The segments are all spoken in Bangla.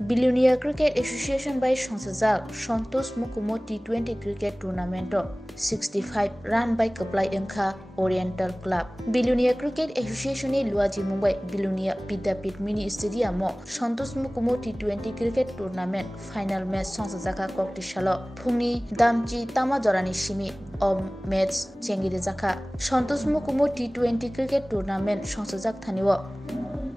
Billionaire Cricket Association by Sangsajak Santosh Mukumo T20 Cricket Tournament 65 run by Kaplai Engkha Oriental Club. Billionaire Cricket Association ni Luaji Mumbai Billionaire Pitapit Mini Stadium Santosh Mukumo T20 Cricket Tournament final match Sangsajaka Kokti Shalo Phungni Damchi Tama Jorani Shimi of match Chengide Jaka Santosh Mukumo T20 Cricket Tournament Sangsajak Thaniwo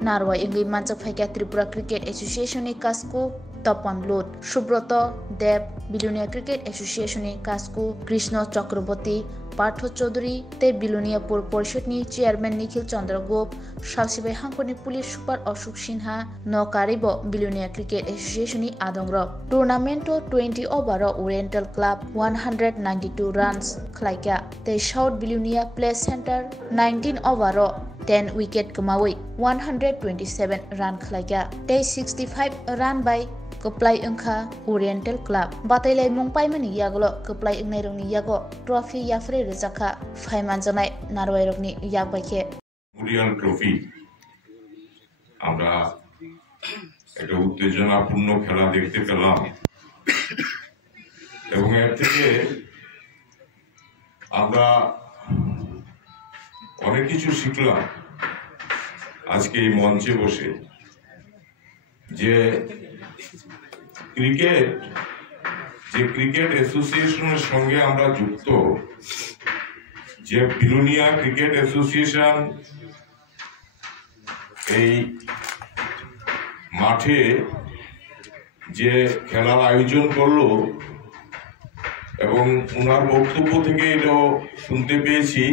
Narwa Engi Manchak Phaika Tripura Cricket Association ni Kasku Tapan Lot Subroto Dev Billionaire Cricket Association ni Kasku Krishna Chakraborty Partho Chaudhary te Billionaire Porishod ni Chairman Nikhil Chandra Gop Sabsibai Hangkoni Police Super Ashok Sinha Nokaribo Billionaire Cricket Association ni Adongro Tournament 20 over Oriental Club 192 runs khlaika te South Billionaire Play Center 19 over 10 wicket kemawi 127 run khlaika te 65 run by Kaplai Engkha Oriental Club Batailai Mungpai mani yaglo Kaplai Engnai rongni yago trophy yafre rejaka phaiman janai Narwai rokni yagbaike Oriental Trophy আমরা একটা উত্তেজনাপূর্ণ খেলা দেখতে পেলাম এবং এর থেকে আমরা অনেক কিছু শিখলাম আজকে এই মঞ্চে বসে যে ক্রিকেট অ্যাসোসিয়েশনের সঙ্গে আমরা যুক্ত যে বিলোনিয়া ক্রিকেট অ্যাসোসিয়েশন এই মাঠে যে খেলার আয়োজন করলো এবং ওনার বক্তব্য থেকে এটাও শুনতে পেয়েছি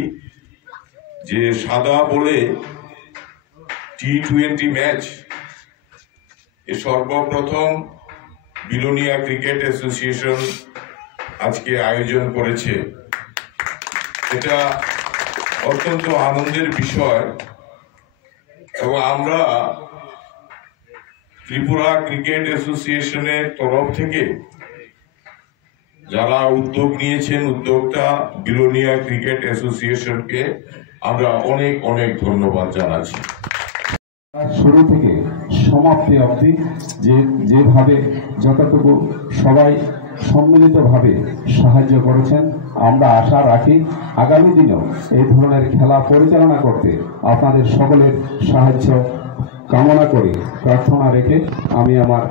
যে সাদা বলে T20 ম্যাচ এ সর্বপ্রথম বিলোনিয়া ক্রিকেট অ্যাসোসিয়েশন আজকে আয়োজন করেছে এটা অত্যন্ত আনন্দের বিষয় এবং আমরা ত্রিপুরা ক্রিকেট অ্যাসোসিয়েশনের তরফ থেকে যারা উদ্যোগ নিয়েছেন উদ্যোক্তা বিলোনিয়া ক্রিকেট অ্যাসোসিয়েশনকে আমরা অনেক অনেক ধন্যবাদ জানাচ্ছি শুরু থেকে সমাপ্তি অবধি যেভাবে যতটুকু সবাই সম্মিলিতভাবে সাহায্য করেছেন আমরা আশা রাখি আগামী দিনেও এই ধরনের খেলা পরিচালনা করতে আপনাদের সকলের সাহায্য কামনা করি প্রার্থনা রেখে আমি আমার